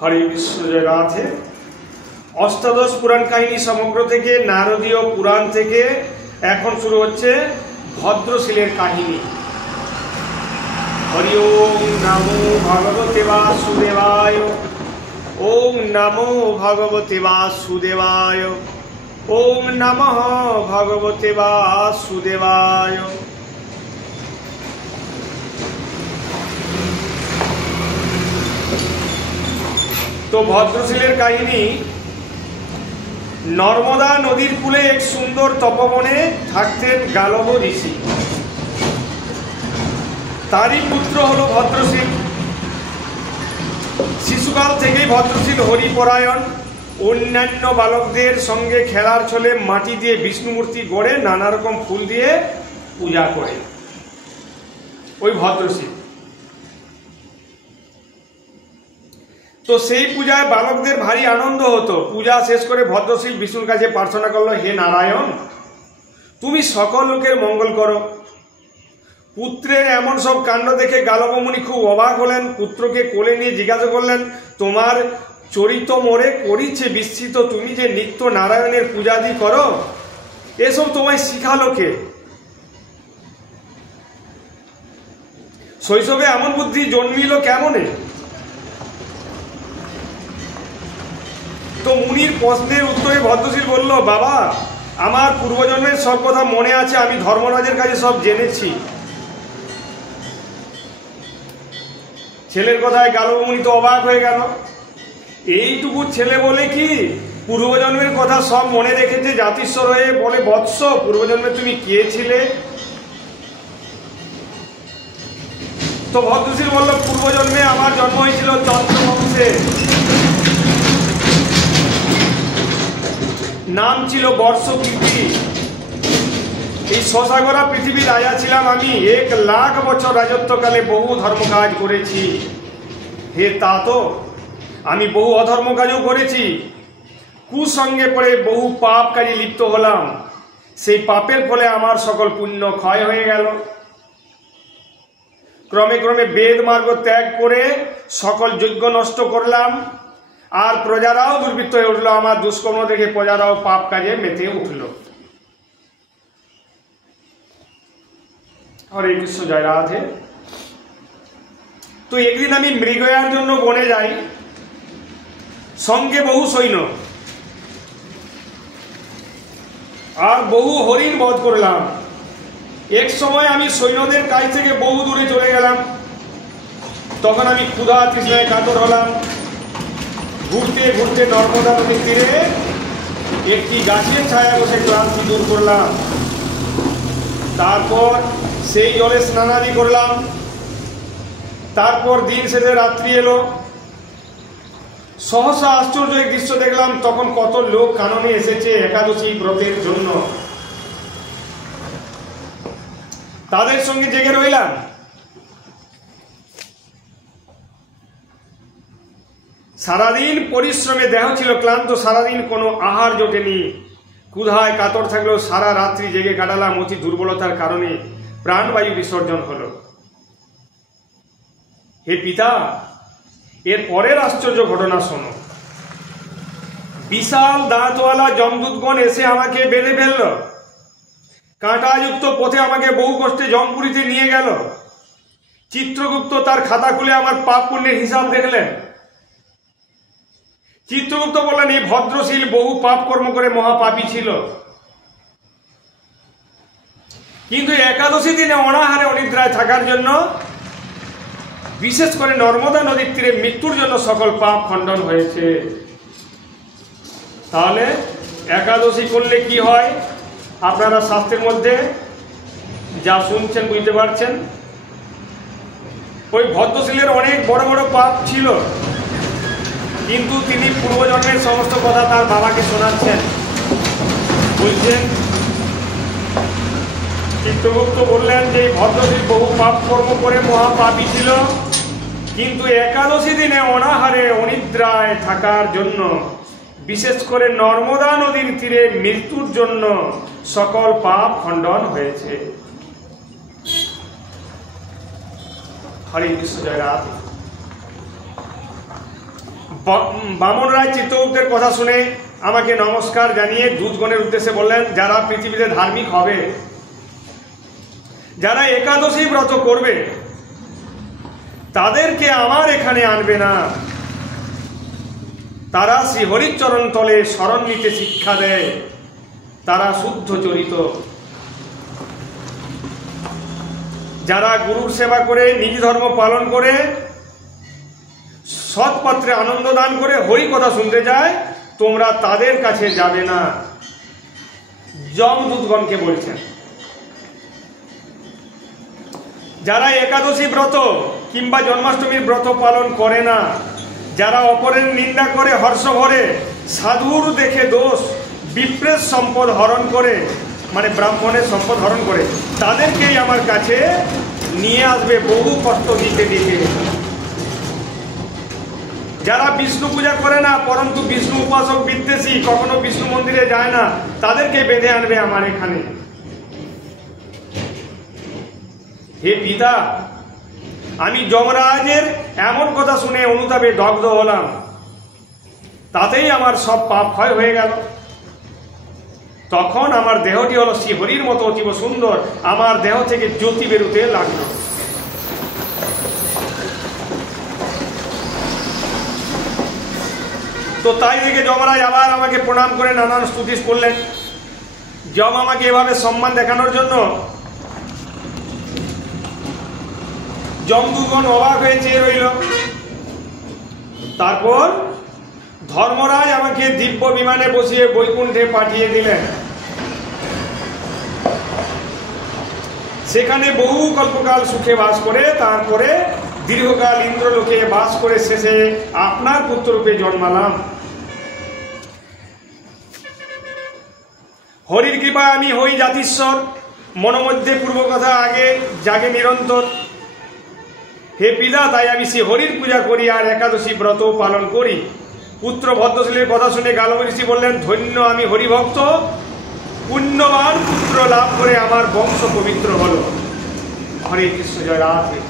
হরে কৃষ্ণ, জয় রাধে। অষ্টাদশ পুরাণ কাহিনী সমগ্র থেকে, নারদীয় পুরাণ থেকে এখন শুরু হচ্ছে ভদ্রশীলের কাহিনী। হরি ওম নমো ভগবতে বাসুদেবায়। ওম নমো ভগবতে বাসুদেবায়। ওম নমঃ ভগবতে বাসুদেবায়। তো ভদ্রশীলের কাহিনী। নর্মদা নদীর কূলে এক সুন্দর তপবনে থাকতেন গালব ঋষি। তারই পুত্র হলো ভদ্রশীল। শিশুকাল থেকেই ভদ্রশীল হরিপরায়ণ। অন্যান্য বালকদের সঙ্গে খেলার ছলে মাটি দিয়ে বিষ্ণুমূর্তি গড়ে নানা রকম ফুল দিয়ে পূজা করে ওই ভদ্রশীল। তো সেই পূজায় বালকদের ভারী আনন্দ হতো। পূজা শেষ করে ভদ্রশীল বিষ্ণুর কাছে প্রার্থনা করলো, হে নারায়ণ, তুমি সকল লোকের মঙ্গল করো। পুত্রের এমন সব কাণ্ড দেখে গালব মুনি খুব অবাক হলেন। পুত্রকে কোলে নিয়ে জিজ্ঞাসা করলেন, তোমার চরিত মোরে করিছে বিস্মিত, তুমি যে নিত্য নারায়ণের পূজাদি করো, এসব তোমায় শিখালো কে? শৈশবে এমন বুদ্ধি জন্মিল কেমনে? তো মুনির প্রশ্নের উত্তরে ভদ্রশীল বলল, বাবা, আমার পূর্বজন্মের সব কথা মনে আছে, আমি ধর্মরাজের কাছে সব জেনেছি। ছেলের কথায় গালব মুনি তো অবাক হয়ে গেল। এইটুকু ছেলে বলে কি পূর্বজন্মের কথা সব মনে রেখেছে? জাতিস্বর হয়ে বলে, বৎস, পূর্বজন্মে তুমি কে ছিলে? তো ভদ্রশীল বলল, পূর্বজন্মে আমার জন্ম হয়েছিল চন্দ্রবংশে। নাম ছিল বর্ষকীর্তি। এই শশাগরা পৃথিবীর রাজা ছিলাম আমি। 1,00,000 বছর রাজত্বকালে বহু ধর্ম কাজ করেছি। হে তাতো, আমি বহু অধর্ম কাজও করেছি। কুসঙ্গে পড়ে বহু পাপ কাজে লিপ্ত হলাম। সেই পাপের ফলে আমার সকল পুণ্য ক্ষয় হয়ে গেল। ক্রমে ক্রমে বেদ মার্গ ত্যাগ করে সকল যজ্ঞ নষ্ট করলাম। আর প্রজারাও দুর্বৃত্ত হয়ে উঠলো। আমার দুষ্কর্ম দেখে প্রজারাও পাপ কাজে মেতে উঠল। হরে কৃষ্ণ, জয় রাধে। তো একদিন আমি মৃগয়ার জন্য বনে যাই, সঙ্গে বহু সৈন্য, আর বহু হরিণ বধ করলাম। এক সময় আমি সৈন্যদের কাছ থেকে বহু দূরে চলে গেলাম। তখন আমি ক্ষুধা তৃষ্ণায় কাতর হলাম। ঘুরতে ঘুরতে নর্মদা নদীর তীরে একটি গাছের ছায়া বসে ক্লান্তি দূর করলাম। তারপর সেই জলে স্নানাদি করলাম। তারপর দিন শেষে রাত্রি এলো। সহসা আশ্চর্য এক দৃশ্য দেখলাম। তখন কত লোক কাননে এসেছে একাদশী ব্রতের জন্য। তাদের সঙ্গে জেগে রইলাম। সারাদিন পরিশ্রমে দেহ ছিল ক্লান্ত। সারাদিন কোনো আহার জোটেনি। ক্ষুধায় কাতর থাকলেও সারা রাত্রি জেগে কাটালাম। অতি দুর্বলতার কারণে প্রাণবায়ু বিসর্জন হলো। হে পিতা, এর পরের আশ্চর্য ঘটনা শোনো। বিশাল দাঁতওয়ালা যমদূতগণ এসে আমাকে বেঁধে ফেলল। কাঁটাযুক্ত পথে আমাকে বহু কষ্টে যমপুরীতে নিয়ে গেল। চিত্রগুপ্ত তার খাতা খুলে আমার পাপ পুণ্যের হিসাব দেখলেন। চিত্রগুপ্ত বললেন, এই ভদ্রশীল বহু পাপ কর্ম করে মহাপাপী ছিল, কিন্তু একাদশী দিনে অনাহারে অনিদ্রায় থাকার জন্য, বিশেষ করে নর্মদা নদীর তীরে মৃত্যুর জন্য সকল পাপ খণ্ডন হয়েছে। তাহলে একাদশী করলে কি হয়? আপনারা শাস্ত্রের মধ্যে যা শুনছেন বুঝতে পারছেন। ওই ভদ্রশীলের অনেক বড় বড় পাপ ছিল, কিন্তু তিনি পূর্বজন্মের সমস্ত কথা তার বাবাকে শোনাচ্ছেন। বলছেন, চিত্রগুপ্ত বললেন যে ভদ্রশীল বহু পাপ কর্ম করে মহাপাপী ছিল, কিন্তু একাদশী দিনে অনাহারে অনিদ্রায় থাকার জন্য, বিশেষ করে নর্মদা নদীর তীরে মৃত্যুর জন্য সকল পাপ খণ্ডন হয়েছে। হরে কৃষ্ণ, জয় রাধে। বামন রায় চিত্রগুপ্তের কথা শুনে আমাকে নমস্কার জানিয়ে দূতগণের উদ্দেশ্যে বললেন, যারা পৃথিবীতে ধার্মিক হবে, যারা একাদশী ব্রত করবে, তাদেরকে আমার এখানে আনবে না। তারা শ্রী হরিচরণ তলে শরণ নিতে শিক্ষা দেয়, তারা শুদ্ধ চরিত। যারা গুরুর সেবা করে, নিজ ধর্ম পালন করে, সৎপাত্রে আনন্দ দান করে হরি কথা শুনতে যায়, তোমরা তাদের কাছে যাবে না। যমদূতগণকে বলছেন। যারা একাদশী ব্রত কিংবা জন্মাষ্টমীর ব্রত পালন করে না, যারা অপরের নিন্দা করে হর্ষ ভরে, সাধুর দেখে দোষ, বিপ্রের সম্পদ হরণ করে, মানে ব্রাহ্মণের সম্পদ হরণ করে, তাদেরকেই আমার কাছে নিয়ে আসবে বহু কষ্ট দিতে দিতে। যারা বিষ্ণু পূজা করে না, পরন্তু বিষ্ণু উপাসক বিদ্বেষী, কখনো বিষ্ণু মন্দিরে যায় না, তাদেরকে বেঁধে আনবে আমার এখানে। হে পিতা, আমি যমরাজের এমন কথা শুনে অনুতাপে দগ্ধ হলাম, তাতেই আমার সব পাপ ক্ষয় হয়ে গেল। তখন আমার দেহটি হলো শ্রীহরির মতো অতীব সুন্দর, আমার দেহ থেকে জ্যোতি বেরোতে লাগলো। তো তাই দেখে যমরাজ আবার আমাকে প্রণাম করে নানান স্তুতি করলেন। যম আমাকে এভাবে সম্মান দেখানোর জন্য যমদূতগণ অবাক হয়ে চেয়ে রইল। তারপর ধর্মরাজ আমাকে দিব্য বিমানে বসিয়ে বৈকুণ্ঠে পাঠিয়ে দিলেন। সেখানে বহু কল্পকাল সুখে বাস করে, তারপরে দীর্ঘকাল ইন্দ্রলোকে বাস করে শেষে আপনার পুত্ররূপে জন্মালাম। হরির কৃপায় আমি হই জাতিশ্বর, মনোমধ্যে পূর্ব কথা আগে জাগে নিরন্তর। হে পিতা, তাই আমি শ্রী হরির পূজা করি আর একাদশী ব্রত পালন করি। পুত্র ভদ্রশীলের কথা শুনে গালব ঋষি বললেন, ধন্য আমি হরিভক্ত, পুণ্যবান পুত্র লাভ করে আমার বংশ পবিত্র হল। হরে কৃষ্ণ, জয় রাধে।